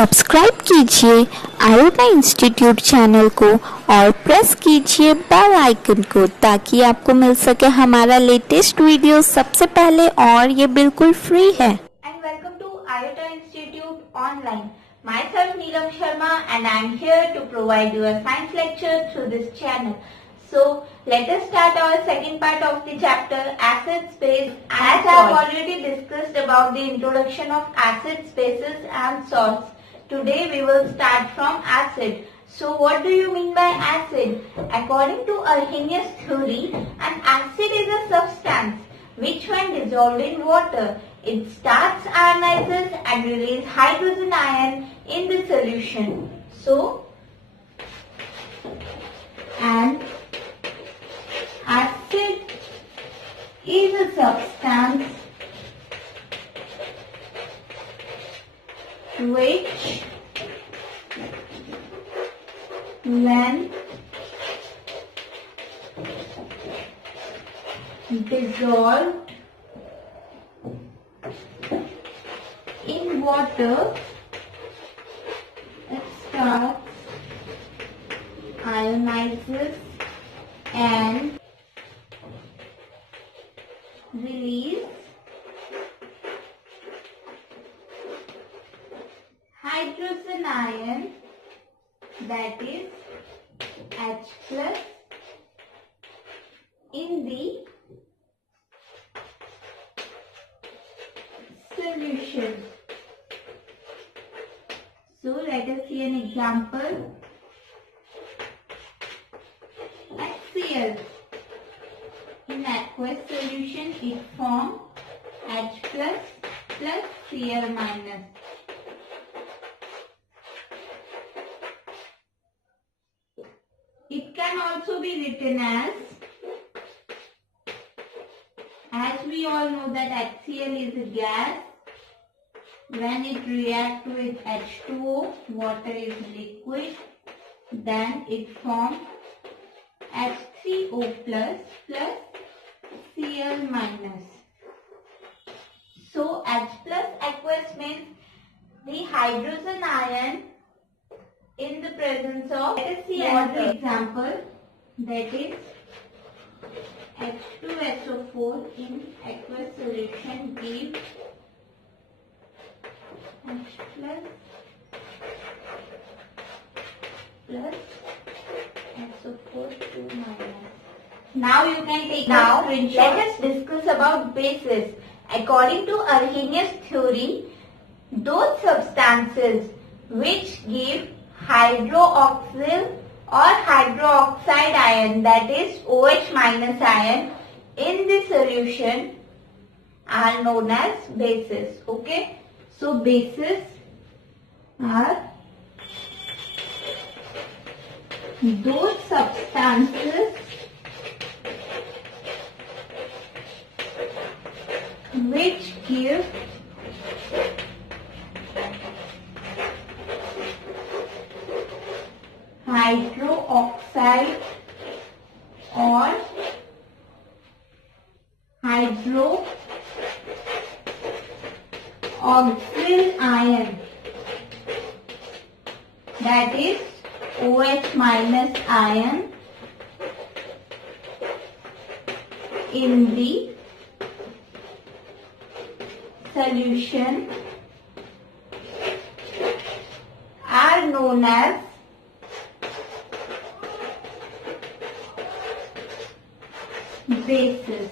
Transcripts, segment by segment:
Subscribe कीजिए iota institute channel को और प्रेस कीजिए बेल आइकन को ताकि आपको मिल सके हमारा लेटेस्ट वीडियो सबसे पहले और ये बिल्कुल फ्री है। And welcome to Iota Institute Online. Myself Neelam Sharma and I am here to provide you a science lecture through this channel. So let us start our second part of the chapter acid space. As I have already discussed about the introduction of acid spaces and salts, today we will start from acid. So what do you mean by acid? According to Arrhenius theory, an acid is a substance which when dissolved in water, it starts ionizes and release hydrogen ion in the solution. So, an acid is a substance which when dissolved in water, it starts ionizes and release hydrogen ion, that is H plus, in the solution. So let us see an example. HCl. In aqueous solution it forms H plus plus Cl minus. It can also be written as we all know that HCl is a gas. When it reacts with H2O, water is liquid, then it forms H3O plus plus Cl minus. So H plus aqueous means the hydrogen ion in the presence of, let us see another example, that is H2SO4 in aqueous solution gives H plus plus SO4 2 minus. Now you can take a screenshot. Let us discuss about bases. According to Arrhenius theory, those substances which give hydroxyl or hydroxide ion, that is OH minus ion, in the solution are known as bases. Okay. So bases are those substances which give hydroxide or hydroxyl ion, that is OH minus ion, in the solution are known as bases.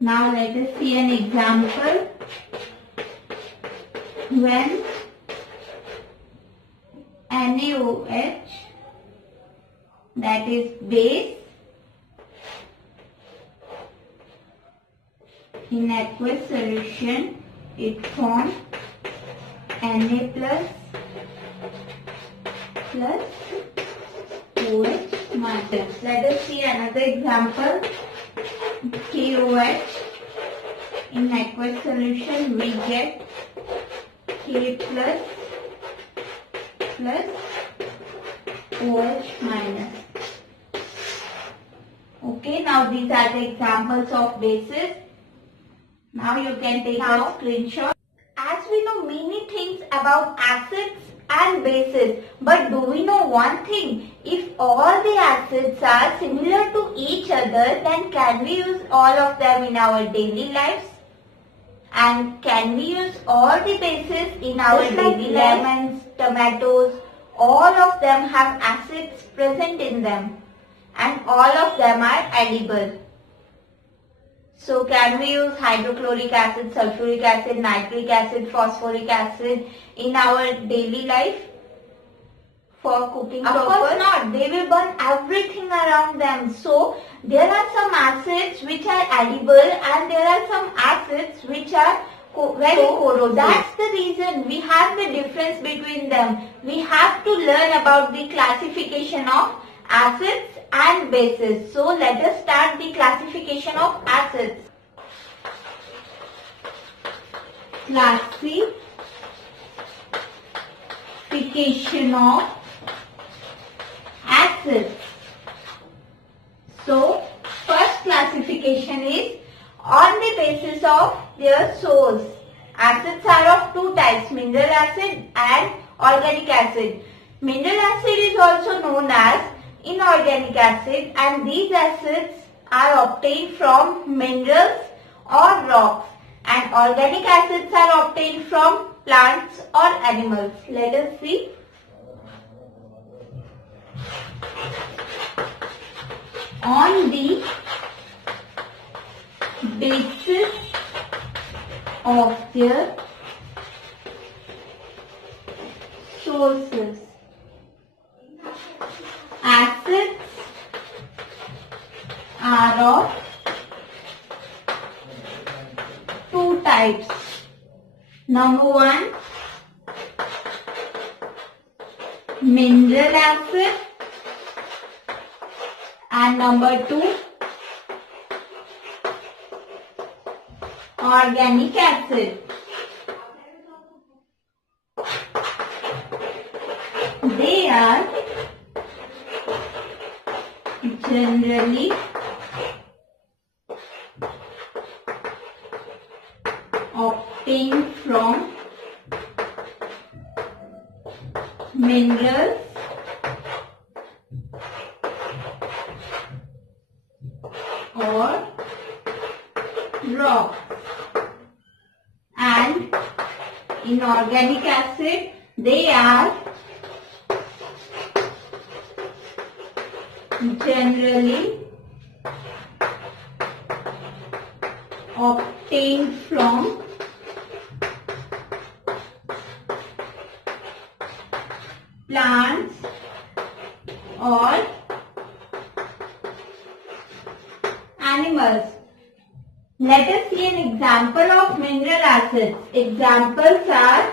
Now let us see an example. When NaOH, that is base, in aqueous solution it forms Na plus plus OH minus. Let us see another example. KOH, in aqueous solution we get K plus plus OH minus. Okay, now these are the examples of bases. Now you can take a screenshot. As we know many things about acids and bases, but do we know one thing? If all the acids are similar to each other, then can we use all of them in our daily lives? And can we use all the bases in our daily lives? Lemons, tomatoes, all of them have acids present in them, and all of them are edible. So can we use hydrochloric acid, sulfuric acid, nitric acid, phosphoric acid in our daily life for cooking purpose? Of course not. They will burn everything around them. So there are some acids which are edible and there are some acids which are very corrosive. That's the reason we have the difference between them. We have to learn about the classification of acids and bases. So let us start the classification of acids. Classification of acids. So first classification is on the basis of their source. Acids are of two types, mineral acid and organic acid. Mineral acid is also known as inorganic acid, and these acids are obtained from minerals or rocks, and organic acids are obtained from plants or animals. Let us see. On the basis of their sources, acids are of two types. Number one, mineral acid, and number two, organic acid. They are generally obtained from minerals or rocks, and inorganic acid, they are generally obtained from plants or animals. Let us see an example of mineral acids. Examples are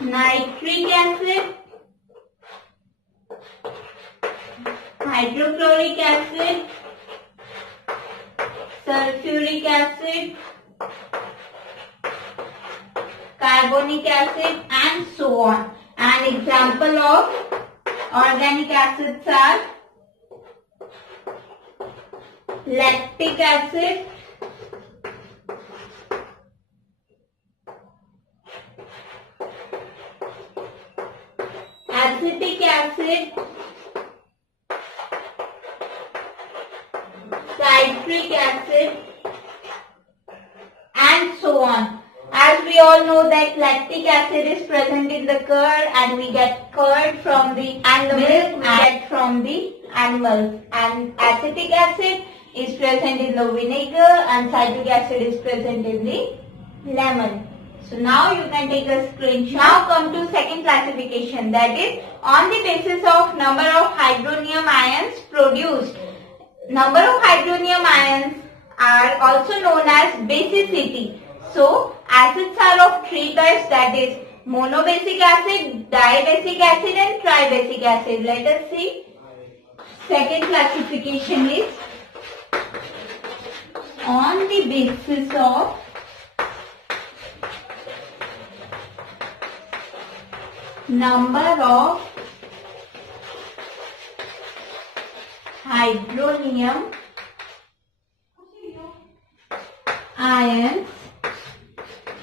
nitric acid, hydrochloric acid, sulfuric acid, carbonic acid, and so on. An example of organic acids are lactic acid, acetic acid, citric acid, and so on. As we all know that lactic acid is present in the curd, and we get curd from the milk we get from the animals, and acetic acid is present in the vinegar and citric acid is present in the lemon. So now you can take a screenshot. Now come to second classification, that is on the basis of number of hydronium ions produced. Number of hydronium ions are also known as basicity. So acids are of three types, that is monobasic acid, dibasic acid, and tribasic acid. Let us see. Second classification is on the basis of number of hydronium ions,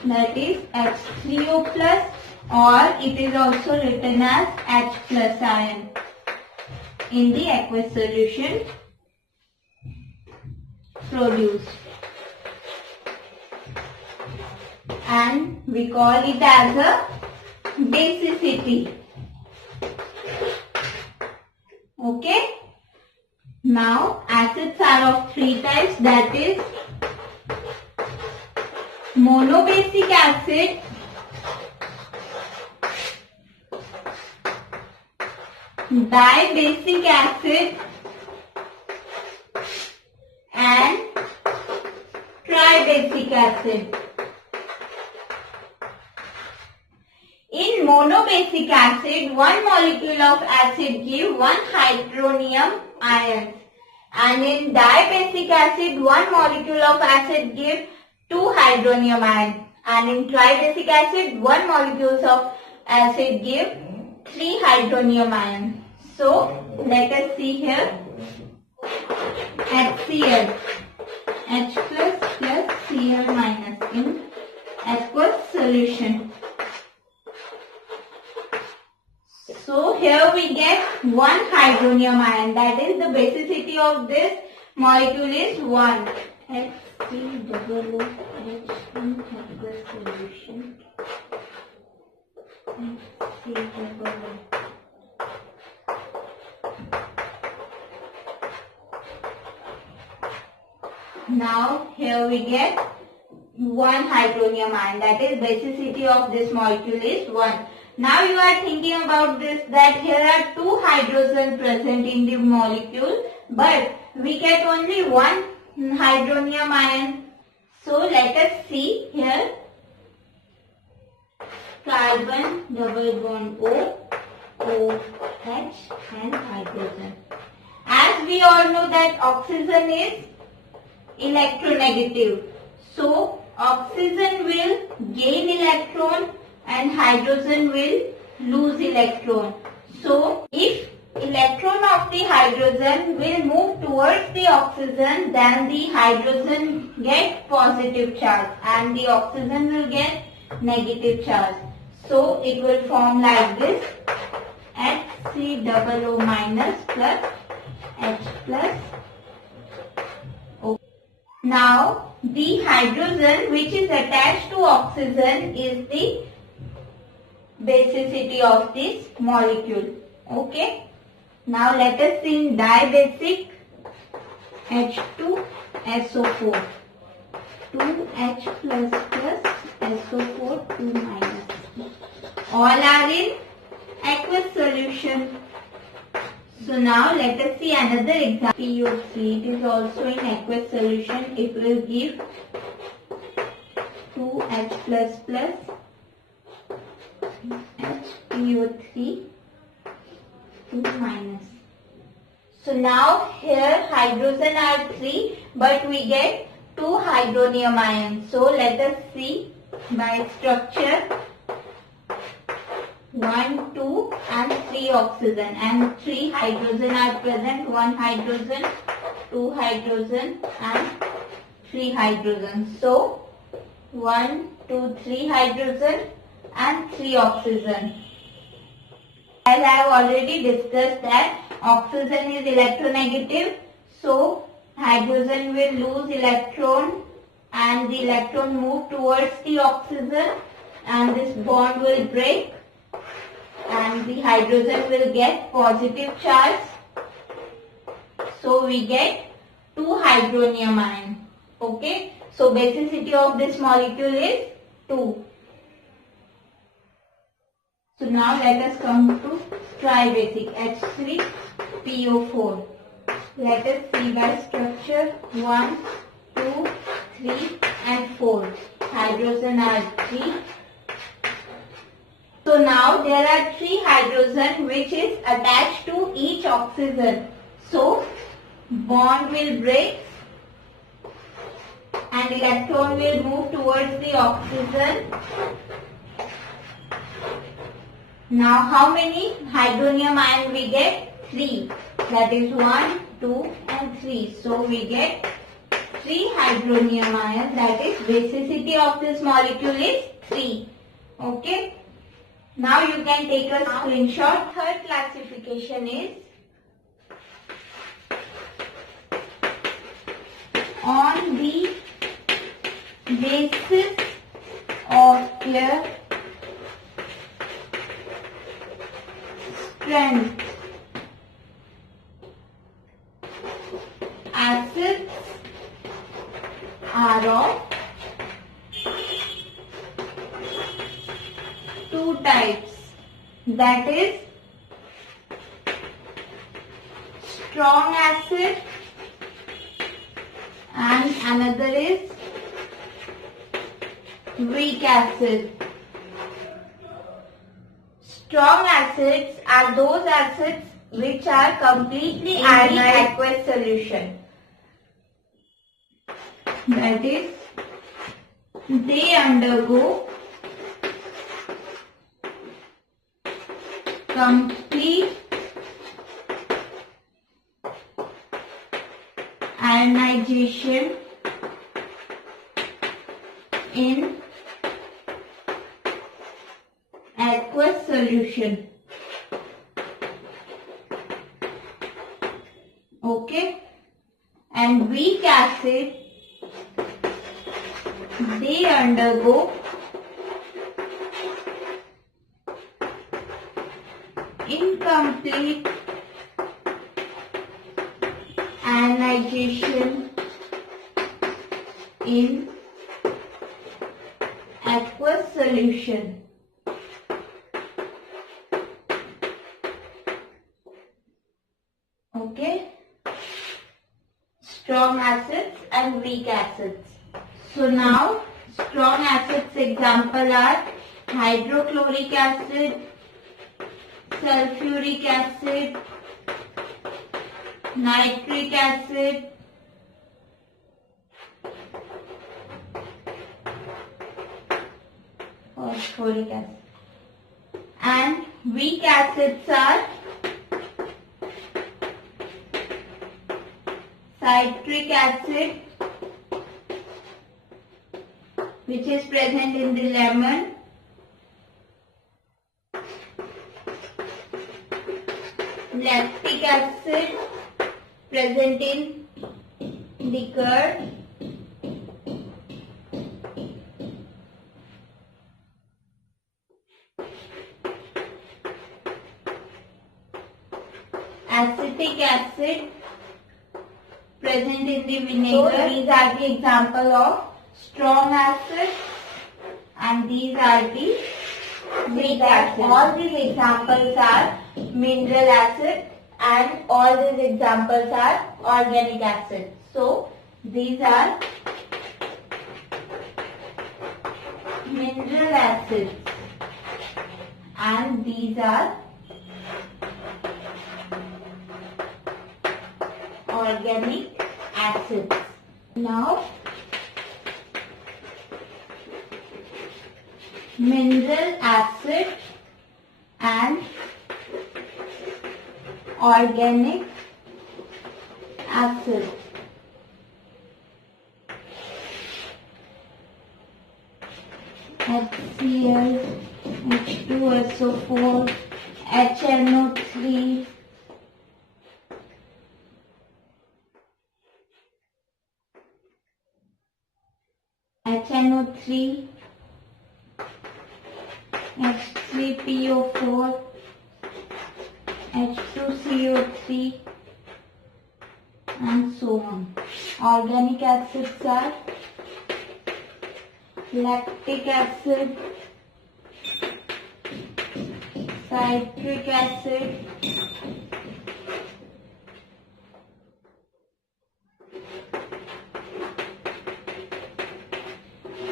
that is H3O plus, or it is also written as H plus ion in the aqueous solution produced. And we call it as a basicity. Okay. Now acids are of three types, that is monobasic acid, dibasic acid, and tribasic acid. In monobasic acid, one molecule of acid gives one hydronium ions, and in dibasic acid, one molecule of acid gives two hydronium ions, and in tribasic acid, one molecule of acid gives three hydronium ions. So let us see here. HCl, H plus Cl minus in aqueous solution. So here we get one hydronium ion, that is the basicity of this molecule is 1. HCOOH in aqueous solution. HCOOH. Now here we get one hydronium ion, that is basicity of this molecule is 1. Now you are thinking about this, that here are two hydrogens present in the molecule, but we get only one hydronium ion. So let us see here. Carbon double bond O, OH and hydrogen. As we all know that oxygen is electronegative. So oxygen will gain electron and hydrogen will lose electron. So if electron of the hydrogen will move towards the oxygen, then the hydrogen get positive charge and the oxygen will get negative charge. So it will form like this, HCOO minus plus H plus O. Now the hydrogen which is attached to oxygen is the basicity of this molecule. Okay. Now let us see in dibasic, H2SO4, 2H plus SO4, 2 minus. All are in aqueous solution. So now let us see another example. PO3, it is also in aqueous solution. It will give 2H plus HPO3, 2 minus. So now here hydrogen are 3, but we get 2 hydronium ions. So let us see by structure. 1, 2 and 3 oxygen and 3 hydrogen are present. 1 hydrogen, 2 hydrogen and 3 hydrogen. So 1, 2, 3 hydrogen and 3 oxygen. As I have already discussed that oxygen is electronegative, so hydrogen will lose electron and the electron move towards the oxygen and this bond will break and the hydrogen will get positive charge. So we get 2 hydronium ion. Okay. So basicity of this molecule is 2. So now let us come to tribasic, H3PO4. Let us see by structure 1, 2, 3 and 4. Hydrogen are 3. So now there are 3 hydrogen which is attached to each oxygen. So bond will break and electron will move towards the oxygen. Now how many hydronium ion we get? 3. That is 1, 2 and 3. So we get 3 hydronium ions, that is basicity of this molecule is 3. Okay. Now you can take a screenshot. Third classification is on the basis of their strength. Acids are of two types, that is strong acid and another is weak acid. Strong acids are those acids which are completely in the aqueous solution. That is, they undergo complete ionization in aqueous solution. Okay, and weak acid, they undergo incomplete ionization in aqueous solution. Okay, strong acids and weak acids. So now strong acids example are hydrochloric acid, sulfuric acid, nitric acid, phosphoric acid, and weak acids are citric acid, which is present in the lemon, lactic acid present in the curd, acetic acid present in the vinegar. So these are the example of strong acid and these are the weak acid. All these examples are mineral acid and all these examples are organic acid. So these are mineral acids and these are organic acids. Now mineral acid and organic acid. HCl, H2SO4, HNO3, HNO3, H3PO4, H2CO3 and so on. Organic acids are lactic acid, citric acid,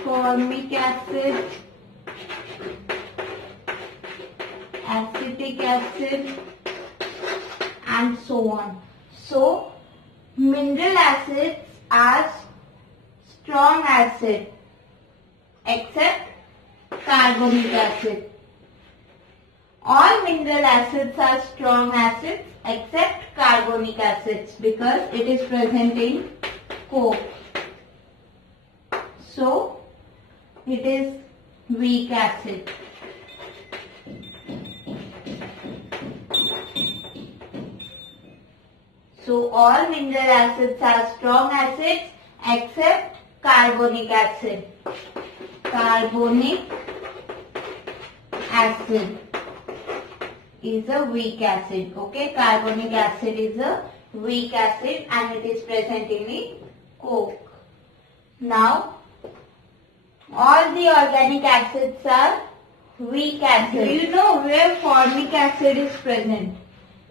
formic acid, acetic acid and so on. So mineral acids are strong acid except carbonic acid. All mineral acids are strong acids except carbonic acids because it is present in coke. So it is weak acid. So all mineral acids are strong acids except carbonic acid. Carbonic acid is a weak acid. Okay, carbonic acid is a weak acid and it is present in the coke. Now, all the organic acids are weak acids. Do you know where formic acid is present?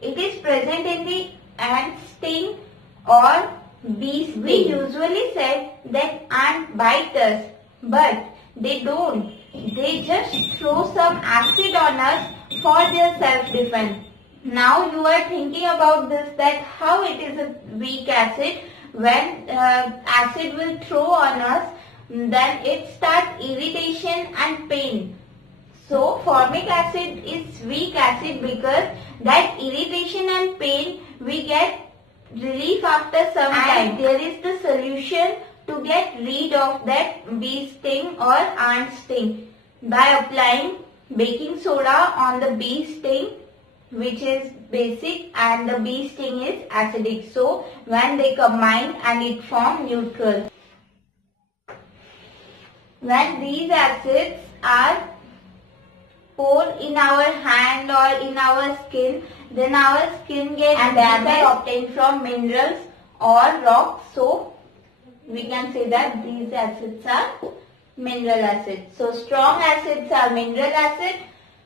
It is present in the ant sting or bee sting. We usually said that ant bite us, but they don't. They just throw some acid on us for their self-defense. Now you are thinking about this, that how it is a weak acid. When acid will throw on us, then it starts irritation and pain. So formic acid is weak acid because that irritation and pain we get relief after some time. There is the solution to get rid of that bee sting or ant sting by applying baking soda on the bee sting, which is basic, and the bee sting is acidic. So when they combine and it form neutral. When these acids are poured in our hand or in our skin, then our skin gets damage obtained from minerals or rocks. So we can say that these acids are mineral acids. So strong acids are mineral acid,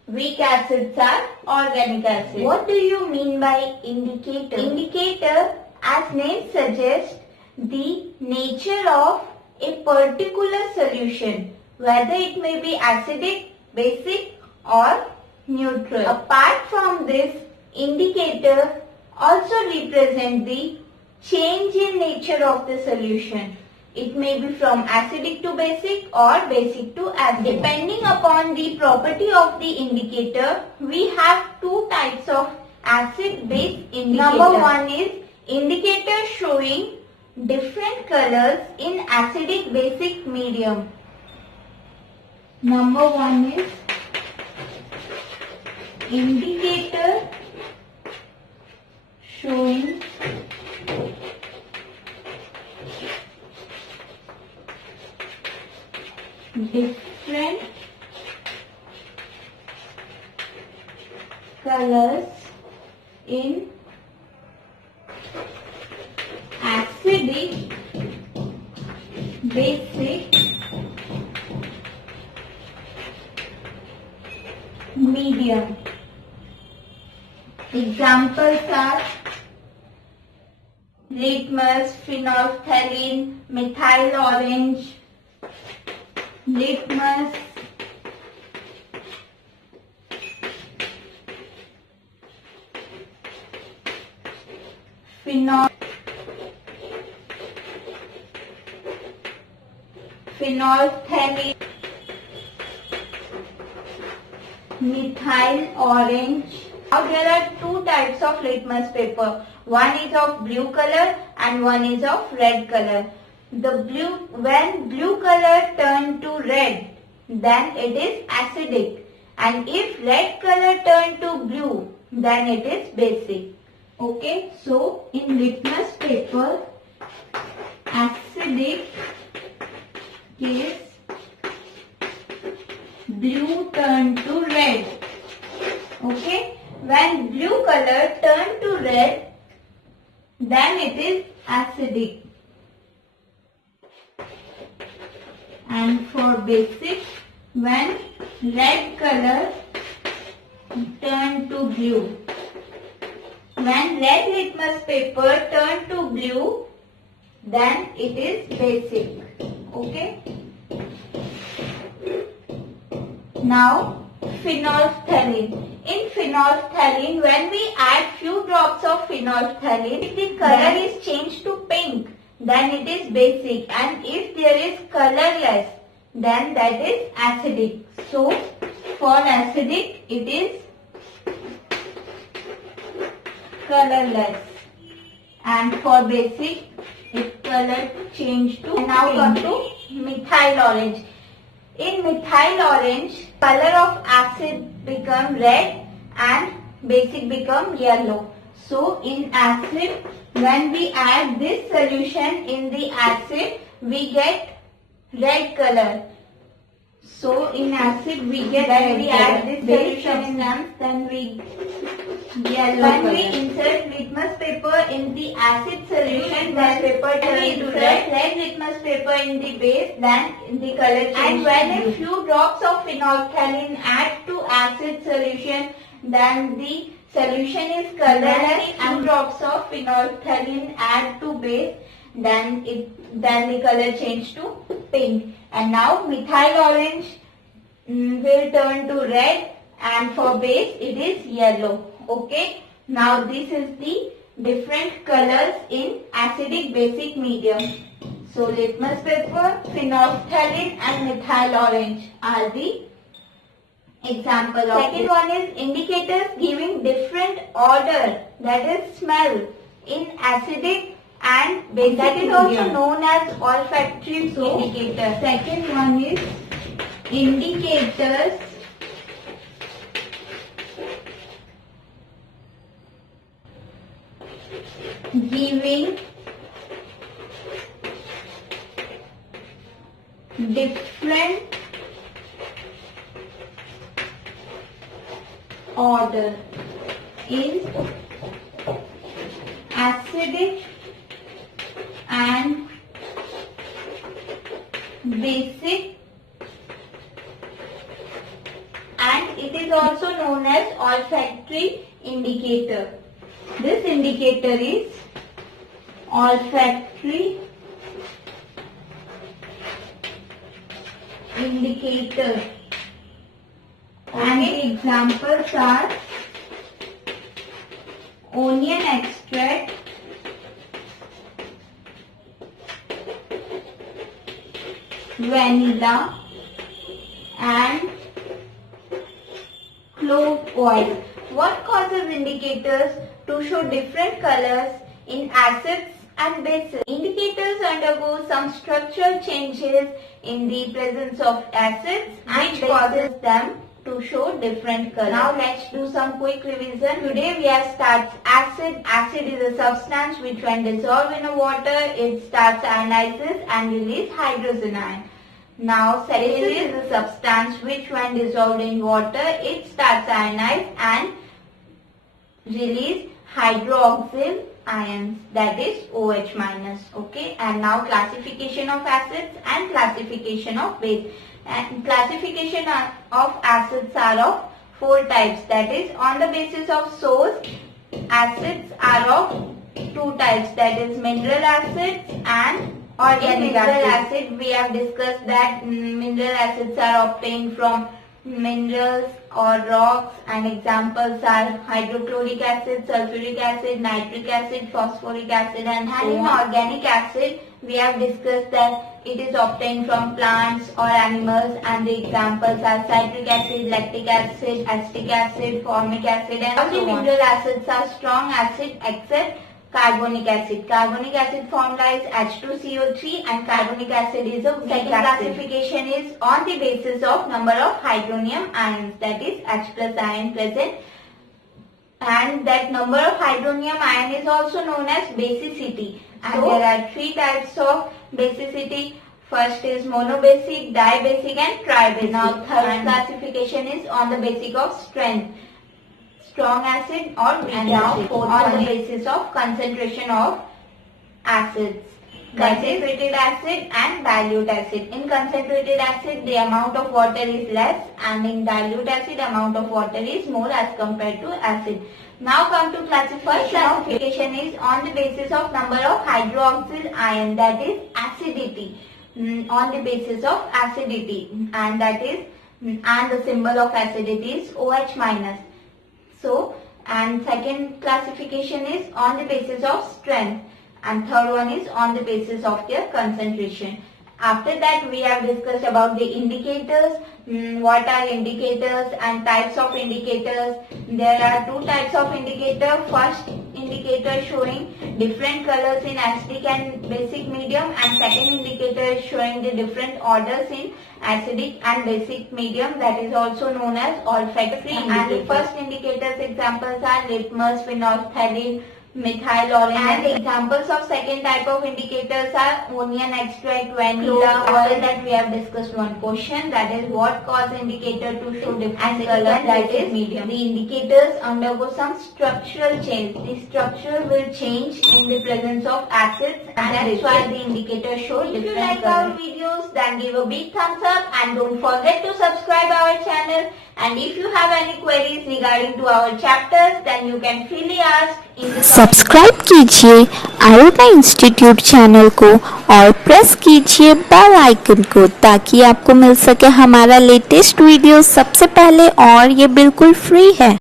weak acids are organic acid. What do you mean by indicator? Indicator, as name suggests, the nature of a particular solution, whether it may be acidic, basic or neutral. Apart from this, indicator also represent the change in nature of the solution. It may be from acidic to basic or basic to acid. Depending upon the property of the indicator, we have two types of acid-base indicator. Number one is indicator showing different colors in acidic-basic medium. Number one is indicator showing different colors in acidic, basic medium. Examples are litmus, phenolphthalein, methyl orange. Litmus, phenolphthalein, methyl orange. Now there are two types of litmus paper. One is of blue color and one is of red color. When blue color turn to red, then it is acidic, and if red color turn to blue, then it is basic. Okay, so in litmus paper, acidic is blue turn to red. Okay, when blue color turn to red, then it is acidic. And for basic, when red color turn to blue. When red litmus paper turn to blue, then it is basic. Okay. Now phenolphthalein. In phenolphthalein, when we add few drops of phenolphthalein, if the color is changed to pink, then it is basic, and if there is colorless, then that is acidic. So for acidic it is colorless, and for basic its color changed to. And now come to methyl orange. In methyl orange, color of acid become red and basic become yellow. So in acid, when we add this solution in the acid, we get red color. So in acid we get when we add this solution in them, then we yellow when color. We insert litmus paper in the acid solution, then we insert red litmus paper in the base, then the color changes. And when a few drops of phenolphthalein add to acid solution, then the solution is colorless, and drops of phenolphthalein add to base, then the color change to pink. And now methyl orange will turn to red, and for base it is yellow. Okay. Now this is the different colors in acidic basic medium. So litmus paper, phenolphthalein and methyl orange are the example of second one is indicators giving different order, that is smell, in acidic and basic that is also known as olfactory indicator. Second one is indicators giving different order in acidic and basic, and it is also known as olfactory indicator. This indicator is olfactory indicator. And the examples are onion extract, vanilla and clove oil. What causes indicators to show different colors in acids and bases? Indicators undergo some structural changes in the presence of acids which causes them to show different colors. Now let's do some quick revision. Today we have starts acid. Acid is a substance which when dissolved in a water, it starts ionizes and release hydrogen ion. Now base is a substance which when dissolved in water, it starts ionize and release hydroxyl ions, that is OH minus. Okay, and now classification of acids and classification of base. And classification of acids are of 4 types, that is on the basis of source. Acids are of 2 types, that is mineral acids and organic acid. We have discussed that mineral acids are obtained from minerals or rocks, and examples are hydrochloric acid, sulfuric acid, nitric acid, phosphoric acid and so on. In organic acid, we have discussed that it is obtained from plants or animals, and the examples are citric acid, lactic acid, acetic acid, formic acid and all so on. All the mineral acids are strong acid except carbonic acid. Carbonic acid formula is H2CO3 and carbonic acid is a weak acid. Second classification is on the basis of number of hydronium ions, that is H plus ion present, and that number of hydronium ion is also known as basicity. And so, there are 3 types of basicity. First is monobasic, dibasic and tribasic. Now third classification is on the basis of strength, strong acid or weak acid. Fourth on the basis of concentration of acids, concentrated acid and dilute acid. In concentrated acid, the amount of water is less, and in dilute acid, amount of water is more as compared to acid. Now come to classification. First classification is on the basis of number of hydroxyl ion, that is acidity, on the basis of acidity, and that is and the symbol of acidity is OH minus. So, and second classification is on the basis of strength, and third one is on the basis of their concentration. After that, we have discussed about the indicators. What are indicators and types of indicators? There are two types of indicator. First indicator showing different colors in acidic and basic medium, and second indicator is showing the different orders in acidic and basic medium, that is also known as olfactory indicators. And the first indicators examples are litmus, phenolphthalein, methyl and the examples of second type of indicators are onion extract, vanilla. After that, we have discussed one question, that is what cause indicator to show different color, that is medium. The indicators undergo some structural change. The structure will change in the presence of acids, and that's why the indicator show different color. If you like our videos, then give a big thumbs up and don't forget to subscribe our channel. And if you have any queries regarding to our chapters, then you can freely ask in the subscribe कीजिए iota institute channel को और press कीजिए bell icon को ताकि आपको मिल सके हमारा latest video सबसे पहले, और ये बिल्कुल फ्री है।